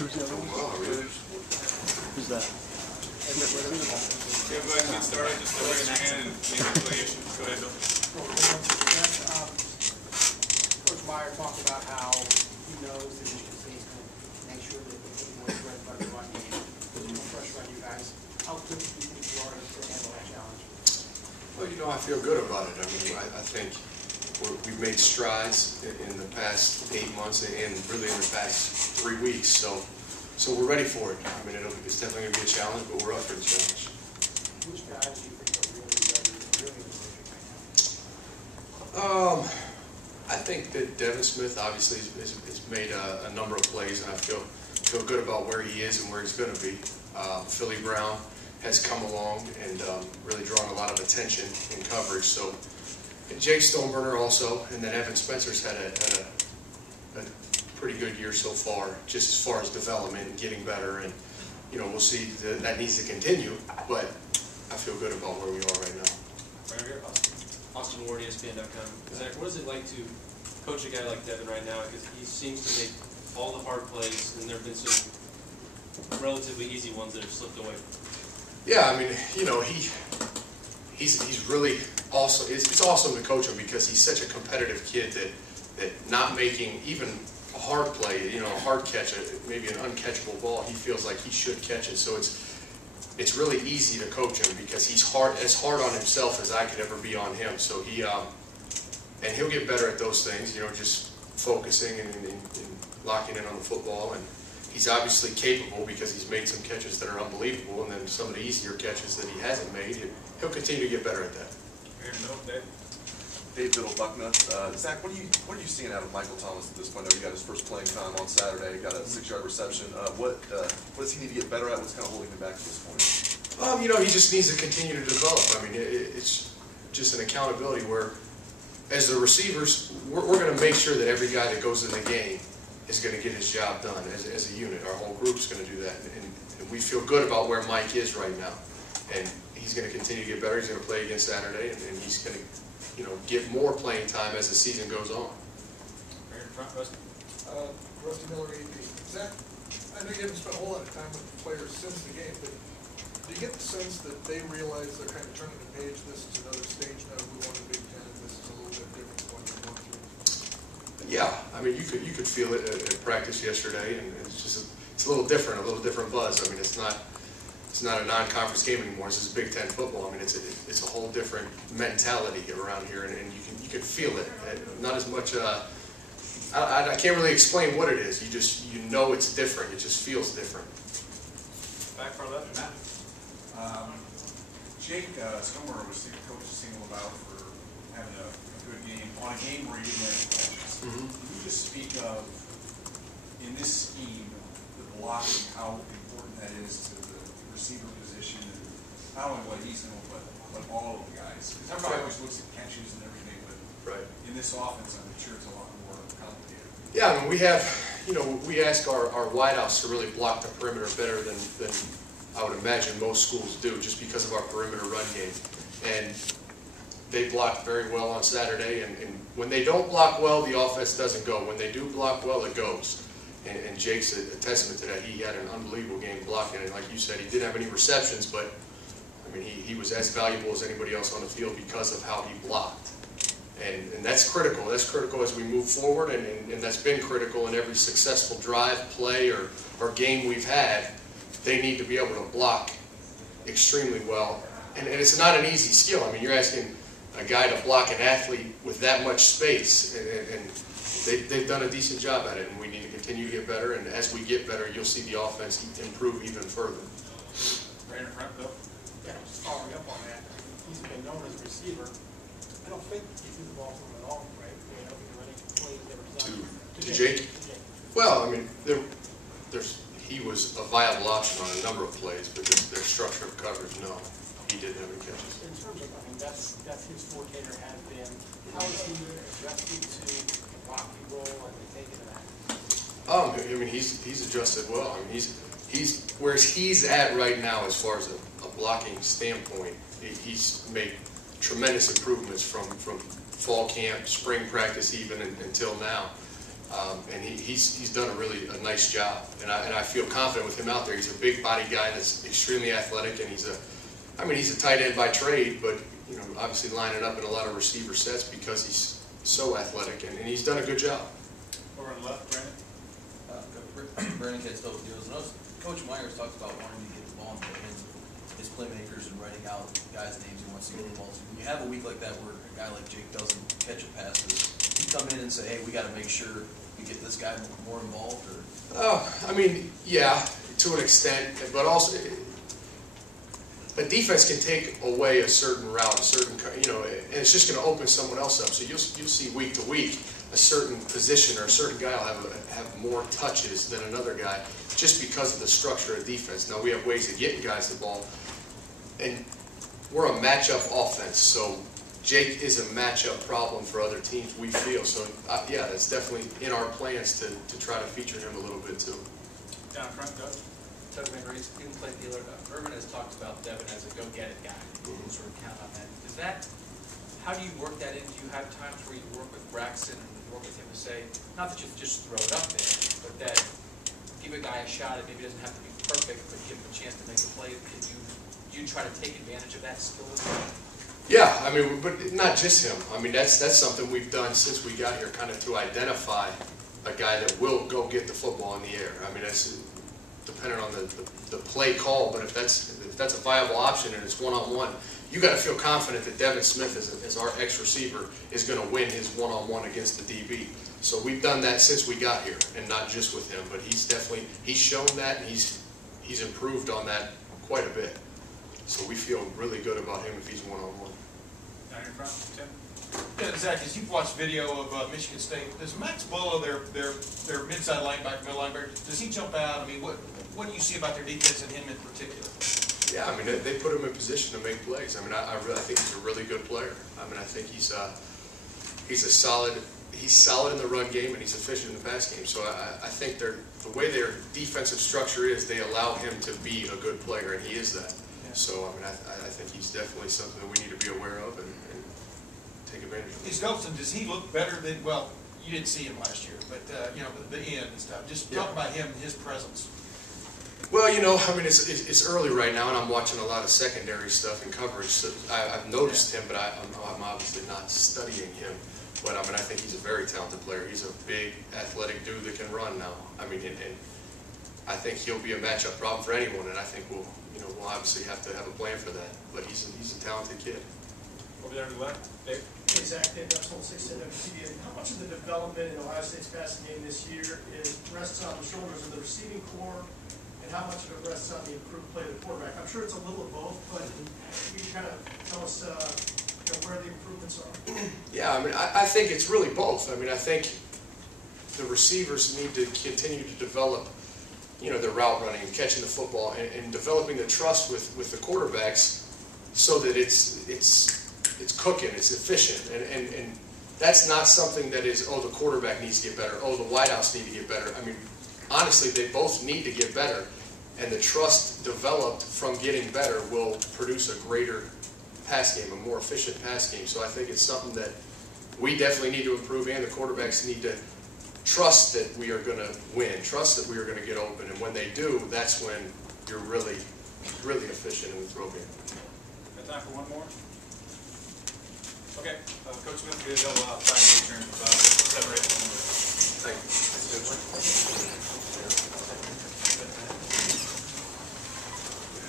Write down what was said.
Who's the other one? Who's that? Yeah, go ahead and get started. Just raise your hand and name your affiliation. Go ahead, Bill. Coach Meyer talked about how he knows that Michigan State's going to make sure that they take away right by the run game. There's no pressure on you guys. How good do you think you are to handle that challenge? Well, you know, I feel good about it. I mean, I think we've made strides in the past 8 months and really in the past 3 weeks. So we're ready for it. I mean, it's definitely going to be a challenge, but we're up for the challenge. Which guys do you think are really ready, really emerging right now? I think that Devin Smith obviously has made a number of plays, and I feel good about where he is and where he's going to be. Philly Brown has come along and really drawn a lot of attention in coverage. So Jake Stoneburner also, and then Evan Spencer's had a pretty good year so far, just as far as development and getting better. And you know, we'll see that needs to continue, but I feel good about where we are right now. Right here, Austin Ward, ESPN.com. Zach, what is it like to coach a guy like Devin right now? Because he seems to make all the hard plays, and there have been some relatively easy ones that have slipped away. Yeah, I mean, you know, he's really also, it's awesome to coach him because he's such a competitive kid that not making even a hard play, you know, a hard catch, maybe an uncatchable ball, he feels like he should catch it. So it's really easy to coach him because he's as hard on himself as I could ever be on him. So and he'll get better at those things, you know, just focusing and locking in on the football. And he's obviously capable because he's made some catches that are unbelievable, and then some of the easier catches that he hasn't made. He'll continue to get better at that. Dave Biddle, Bucknuts. Zach, what are you seeing out of Michael Thomas at this point? I know he got his first playing time on Saturday, got a 6-yard reception. What does he need to get better at? What's kind of holding him back at this point? You know, he just needs to continue to develop. I mean, it's just an accountability where, as the receivers, we're going to make sure that every guy that goes in the game is going to get his job done as a unit. Our whole group's going to do that, and we feel good about where Mike is right now. And he's going to continue to get better. He's going to play again Saturday, and he's going to, you know, get more playing time as the season goes on. Right in front, Rusty. Rusty Miller, AP. Zach, I know you haven't spent a whole lot of time with the players since the game, but do you get the sense that they realize they're kind of turning the page? This is another stage now. We won the Big Ten. This is a little bit different than what they're going through. Yeah, I mean, you could feel it at practice yesterday, and it's a little different buzz. I mean, it's not a non-conference game anymore. This is Big Ten football. I mean, it's a whole different mentality around here, and you can feel it. Not as much. I can't really explain what it is. You know it's different. It just feels different. Back far left, Matt. Jake Stoneburner was coach singled out for having a good game on a game where he didn't have any catches. Can you just speak of, in this scheme, the blocking, how important that is to the receiver position, and not only what he's doing, but all of the guys? Because everybody always looks at catches and everything, but in this offense, I'm sure it's a lot more complicated. Yeah, I mean, we have, you know, we ask our wideouts to really block the perimeter better than I would imagine most schools do, just because of our perimeter run game. And they blocked very well on Saturday, and when they don't block well, the offense doesn't go. When they do block well, it goes. And Jake's a testament to that. He had an unbelievable game blocking, and like you said, he didn't have any receptions, but I mean, he was as valuable as anybody else on the field because of how he blocked. And that's critical. That's critical as we move forward, and that's been critical in every successful drive, play, or game we've had. They need to be able to block extremely well. And it's not an easy skill. I mean, you're asking a guy to block an athlete with that much space, and they've done a decent job at it, and we need to continue to get better. And as we get better, you'll see the offense improve even further. Right in front, Bill. Yeah, just following up on that. He's been known as a receiver. I don't think you threw the ball to him at all, right? You know, the running plays that were designed To Jake? Well, I mean, he was a viable option on a number of plays, but their structure of coverage, no, he didn't have any catches. In terms of, I mean, that's his forte or has been. How is he adjusted to the blocking role and taking that? I mean, he's adjusted well. I mean, he's where he's at right now as far as a blocking standpoint. He's made tremendous improvements from fall camp, spring practice, even until now. And he's done a nice job, and I feel confident with him out there. He's a big body guy that's extremely athletic, and he's a tight end by trade, but obviously lining up in a lot of receiver sets because he's so athletic, and he's done a good job. Over on the left, Brandon. Brandon gets those deals. And Coach Myers talks about wanting to get the ball in the hands of his playmakers and writing out guys' names he wants to get the ball to. When you have a week like that where a guy like Jake doesn't catch a pass, does he come in and say, hey, we got to make sure we get this guy more involved? Or? I mean, yeah, to an extent, but also a defense can take away a certain route, and it's just going to open someone else up. So you'll see week to week a certain position or a certain guy will have more touches than another guy just because of the structure of defense. Now we have ways of getting guys the ball, and we're a matchup offense, so Jake is a matchup problem for other teams, we feel. So yeah, it's definitely in our plans to try to feature him a little bit too. Down front, Doug. Doug McReese, even play dealer. Urban has talked about Devin as a go-get-it guy. You can sort of count on that. How do you work that in? Do you have times where you work with Braxton and work with him to say, not that you just throw it up there, but that give a guy a shot, it maybe doesn't have to be perfect, but give him a chance to make a play? Do you try to take advantage of that skill as well? Yeah, I mean, but not just him. I mean, that's something we've done since we got here, kind of to identify a guy that will go get the football in the air. I mean, that's dependent on the play call, but if that's a viable option and it's one-on-one, you got to feel confident that Devin Smith, as our ex-receiver, is going to win his one-on-one against the DB. So we've done that since we got here, and not just with him, but he's shown that, and he's improved on that quite a bit. So we feel really good about him if he's one-on-one. Down in front, Tim. Yeah, Zach, as you've watched video of Michigan State, does Max Bullough, their midside linebacker, middle linebacker, does he jump out? I mean, what do you see about their defense and him in particular? Yeah, I mean, they put him in position to make plays. I mean, I really think he's a really good player. I mean, I think he's solid in the run game, and he's efficient in the pass game. So I think the way their defensive structure is, they allow him to be a good player, and he is that. Yeah. So I mean, I think he's definitely something that we need to be aware of and take advantage of. Is Golston, does he look better than, well, you didn't see him last year, but the end and stuff. Just talk about him and his presence. Well, I mean, it's early right now, and I'm watching a lot of secondary stuff and coverage. So I've noticed him, but I'm obviously not studying him. But I mean, I think he's a very talented player. He's a big, athletic dude that can run now. I mean, and I think he'll be a matchup problem for anyone, and I think we'll obviously have to have a plan for that. But he's a talented kid. Over there on the left, Dave. Hey, Zach, Dave, that's 6 at WCBA. How much of the development in Ohio State's passing game this year rests on the shoulders of the receiving core, and how much of it rests on the improved play of the quarterback? I'm sure it's a little of both, but you can kind of tell us where the improvements are. Yeah, I mean, I think it's really both. I mean, I think the receivers need to continue to develop, their route running and catching the football, and developing the trust with the quarterbacks so that it's cooking, it's efficient, and that's not something that is, oh, the quarterback needs to get better, oh, the wideouts need to get better. I mean, honestly, they both need to get better, and the trust developed from getting better will produce a greater pass game, a more efficient pass game. So I think it's something that we definitely need to improve, and the quarterbacks need to trust that we are going to win, trust that we are going to get open, and when they do, that's when you're really, really efficient in the throw game. Got time for one more? Okay, Coach Smith will be available outside the return for about 7 or 8 minutes. Thank you.